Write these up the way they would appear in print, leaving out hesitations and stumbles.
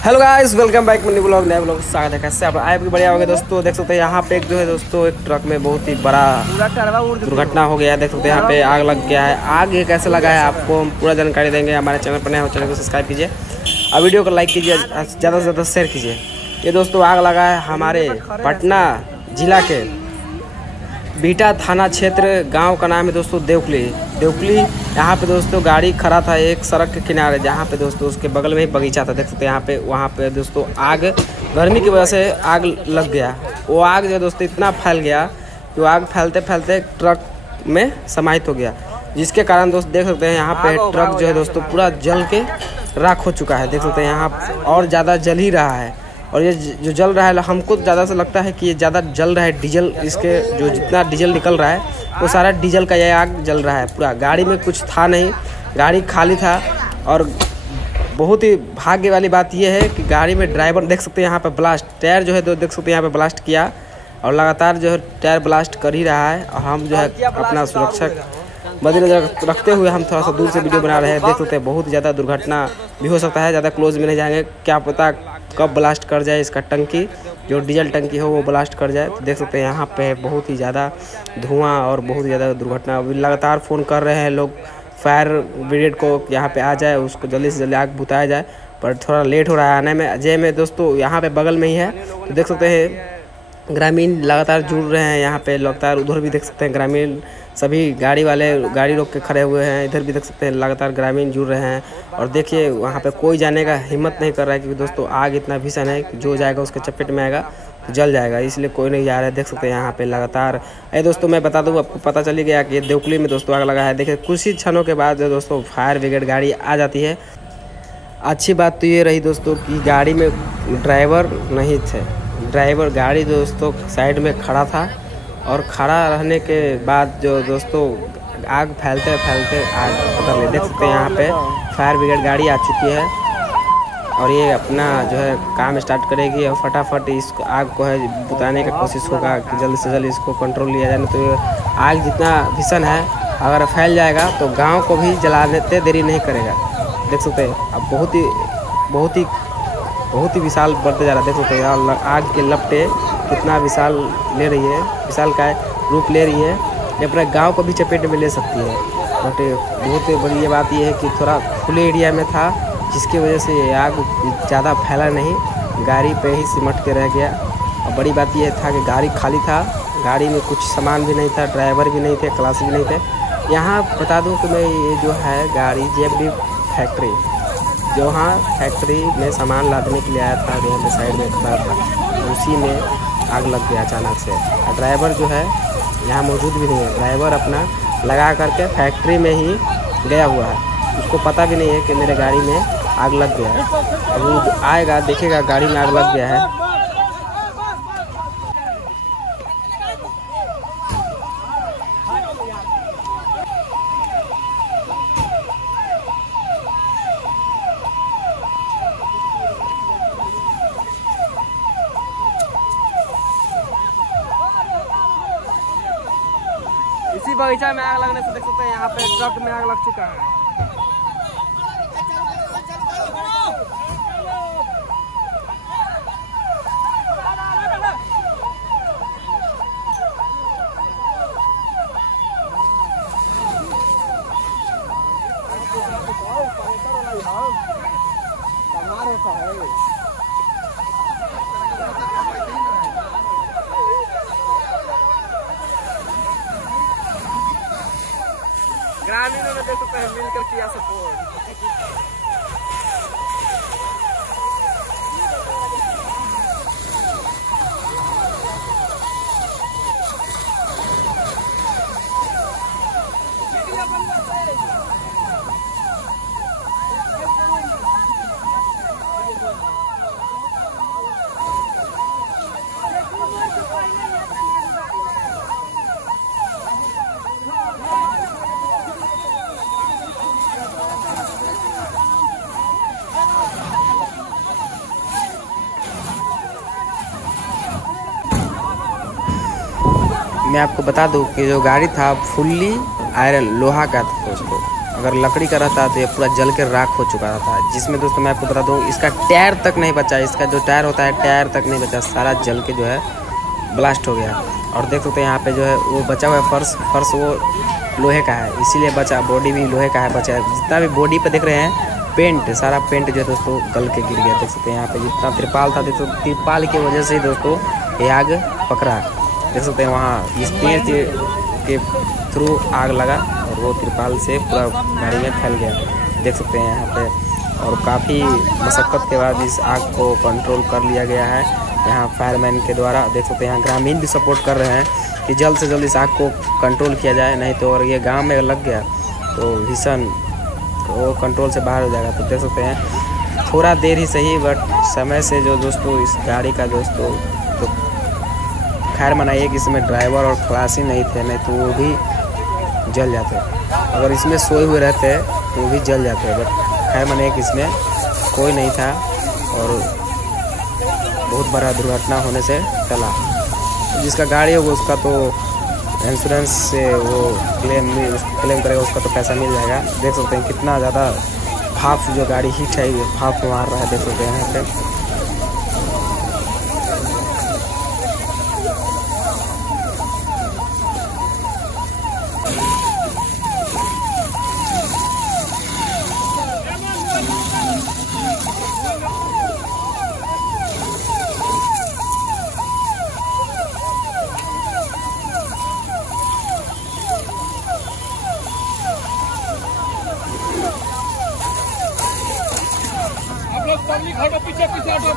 Hello guys, welcome back money blog नया blog स्वागत है। कैसे आप आए बढ़िया हो गए दोस्तों। देख सकते हैं यहाँ पे एक जो है दोस्तों एक ट्रक में बहुत ही बड़ा दुर्घटना हो गया है। देख सकते हैं यहाँ पे आग लग गया है। आग ये कैसे लगा है आपको हम पूरा जानकारी देंगे। हमारे चैनल पर नए हो चैनल को सब्सक्राइब कीजिए और वीडियो को लाइक कीजिए, ज़्यादा से ज़्यादा शेयर कीजिए। ये दोस्तों आग लगा है हमारे पटना जिला के बीटा थाना क्षेत्र, गांव का नाम है दोस्तों देवकुली। यहाँ पे दोस्तों गाड़ी खड़ा था एक सड़क के किनारे, जहाँ पे दोस्तों उसके बगल में ही बगीचा था। देख सकते हैं यहाँ पे वहाँ पे दोस्तों आग गर्मी की वजह से आग लग गया। वो आग जो है दोस्तों इतना फैल गया कि वो आग फैलते फैलते ट्रक में समाहित हो गया, जिसके कारण दोस्त देख सकते हैं यहाँ पे ट्रक जो है दोस्तों पूरा जल के राख हो चुका है। देख सकते हैं यहाँ और ज़्यादा जल ही रहा है। और ये जो जल रहा है हमको ज़्यादा से लगता है कि ये ज़्यादा जल रहा है डीजल, इसके जो जितना डीजल निकल रहा है वो सारा डीजल का ये आग जल रहा है पूरा। गाड़ी में कुछ था नहीं, गाड़ी खाली था। और बहुत ही भाग्य वाली बात ये है कि गाड़ी में ड्राइवर देख सकते हैं यहाँ पे ब्लास्ट टायर जो है तो देख सकते हैं यहाँ पे ब्लास्ट किया और लगातार जो है टायर ब्लास्ट कर ही रहा है। और हम जो है अपना सुरक्षक मद्देनजर रखते हुए हम थोड़ा सा दूर से वीडियो बना रहे हैं। देख सकते हैं बहुत ज़्यादा दुर्घटना भी हो सकता है, ज़्यादा क्लोज में नहीं जाएंगे, क्या पता कब ब्लास्ट कर जाए इसका टंकी, जो डीजल टंकी हो वो ब्लास्ट कर जाए। तो देख सकते हैं यहाँ पे बहुत ही ज़्यादा धुआं और बहुत ज़्यादा दुर्घटना। अभी लगातार फ़ोन कर रहे हैं लोग फायर ब्रिगेड को यहाँ पे आ जाए, उसको जल्दी से जल्दी आग बुताया जाए, पर थोड़ा लेट हो रहा है आने में। अजय में दोस्तों यहाँ पे बगल में ही है, तो देख सकते हैं ग्रामीण लगातार जुड़ रहे हैं यहाँ पे। लगातार उधर भी देख सकते हैं ग्रामीण सभी गाड़ी वाले गाड़ी रोक के खड़े हुए हैं। इधर भी देख सकते हैं लगातार ग्रामीण जुड़ रहे हैं। और देखिए वहाँ पे कोई जाने का हिम्मत नहीं कर रहा है, क्योंकि दोस्तों आग इतना भीषण है कि जो जाएगा उसके चपेट में आएगा तो जल जाएगा, इसलिए कोई नहीं जा रहा है। देख सकते हैं यहाँ पे लगातार। अरे दोस्तों मैं बता दूँ, आपको पता चली गया कि देवकुली में दोस्तों आग लगा है। देखिए कुछ ही क्षणों के बाद दोस्तों फायर ब्रिगेड गाड़ी आ जाती है। अच्छी बात तो ये रही दोस्तों कि गाड़ी में ड्राइवर नहीं थे। ड्राइवर गाड़ी दोस्तों साइड में खड़ा था और खड़ा रहने के बाद जो दोस्तों आग फैलते फैलते आग पकड़ ले। देख सकते हैं यहाँ पे फायर ब्रिगेड गाड़ी आ चुकी है और ये अपना जो है काम स्टार्ट करेगी और फटाफट इस आग को है बुताने का कोशिश होगा कि जल्द से जल्द इसको कंट्रोल लिया जाए। नहीं तो आग जितना भीषण है अगर फैल जाएगा तो गाँव को भी जलाने देरी नहीं करेगा। देख सकते हैं अब बहुत ही विशाल बढ़ते जा रहा है। देख सकते हैं आग के लपटे कितना विशाल ले रही है, विशाल का रूप ले रही है। ये अपने गांव को भी चपेट में ले सकती है। बट बहुत बड़ी ये बात ये है कि थोड़ा खुले एरिया में था, जिसकी वजह से ये आग ज़्यादा फैला नहीं, गाड़ी पे ही सिमट के रह गया। और बड़ी बात ये था कि गाड़ी खाली था, गाड़ी में कुछ सामान भी नहीं था, ड्राइवर भी नहीं थे, क्लास भी नहीं थे। यहाँ बता दूँ कि मैं ये जो है गाड़ी जेबडी फैक्ट्री, जो वहाँ फैक्ट्री में सामान लादने के लिए आया था, यहाँ पे साइड में खड़ा था, उसी में आग लग गया अचानक से। और ड्राइवर जो है यहाँ मौजूद भी नहीं है, ड्राइवर अपना लगा करके फैक्ट्री में ही गया हुआ है, उसको पता भी नहीं है कि मेरे गाड़ी में आग लग गया है। अब वो आएगा देखेगा गाड़ी में आग लग गया है। इसी बगीचा में आग लगने से देख सकते हैं यहाँ पे ट्रक में आग लग चुका है। ग्रामीणों ने देख सकते हैं मिलकर किया सपोर्ट। मैं आपको बता दूं कि जो गाड़ी था फुल्ली आयरन लोहा का था दोस्तों, अगर लकड़ी का रहता तो ये पूरा जल के राख हो चुका था। जिसमें दोस्तों मैं आपको बता दूँ, इसका टायर तक नहीं बचा, इसका जो टायर होता है टायर तक नहीं बचा, सारा जल के जो है ब्लास्ट हो गया। और देख सकते हैं यहाँ पे जो है वो बचा हुआ है फर्श वो लोहे का है, इसीलिए बचा। बॉडी भी लोहे का है बचा है। जितना भी बॉडी पे देख रहे हैं पेंट, सारा पेंट जो है दोस्तों गल के गिर गया। देख सकते हैं यहाँ पे जितना तिरपाल था, देख सकते तिरपाल की वजह से दोस्तों ये आग पकड़ा। देख सकते हैं वहाँ इस पेड़ के थ्रू आग लगा और वो तिरपाल से पूरा गाड़ी में फैल गया। देख सकते हैं यहाँ पे। और काफ़ी मशक्क़त के बाद इस आग को कंट्रोल कर लिया गया है यहाँ फायरमैन के द्वारा। देख सकते हैं यहाँ ग्रामीण भी सपोर्ट कर रहे हैं कि जल्द से जल्द इस आग को कंट्रोल किया जाए, नहीं तो अगर ये गांव में लग गया तो भीषण वो कंट्रोल से बाहर हो जाएगा। तो देख सकते हैं थोड़ा देर ही सही बट समय से जो दोस्तों इस गाड़ी का दोस्तों तो खैर मनाइए कि इसमें ड्राइवर और खलासी नहीं थे, नहीं तो वो भी जल जाते। अगर इसमें सोए हुए रहते तो वो भी जल जाते, बट खैर मनाइए कि इसमें कोई नहीं था और बहुत बड़ा दुर्घटना होने से टला। जिसका गाड़ी होगा उसका तो इंश्योरेंस से वो क्लेम करेगा, उसका तो पैसा मिल जाएगा। देख सकते हैं कितना ज़्यादा भाप जो गाड़ी हीट है ये भाप मार रहा है। देख सकते हैं यहाँ पे। पब्लिक हटो, पीछे पीछे हटो।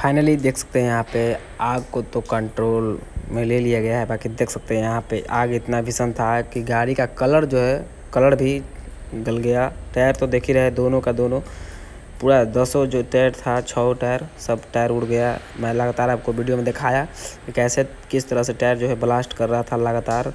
फाइनली देख सकते हैं यहाँ पे आग को तो कंट्रोल में ले लिया गया है। बाकी देख सकते हैं यहाँ पे आग इतना भीषण था कि गाड़ी का कलर जो है कलर भी गल गया। टायर तो देख ही रहे दोनों का दोनों पूरा 10 जो टायर था 6 टायर सब टायर उड़ गया। मैं लगातार आपको वीडियो में दिखाया कि कैसे किस तरह से टायर जो है ब्लास्ट कर रहा था लगातार।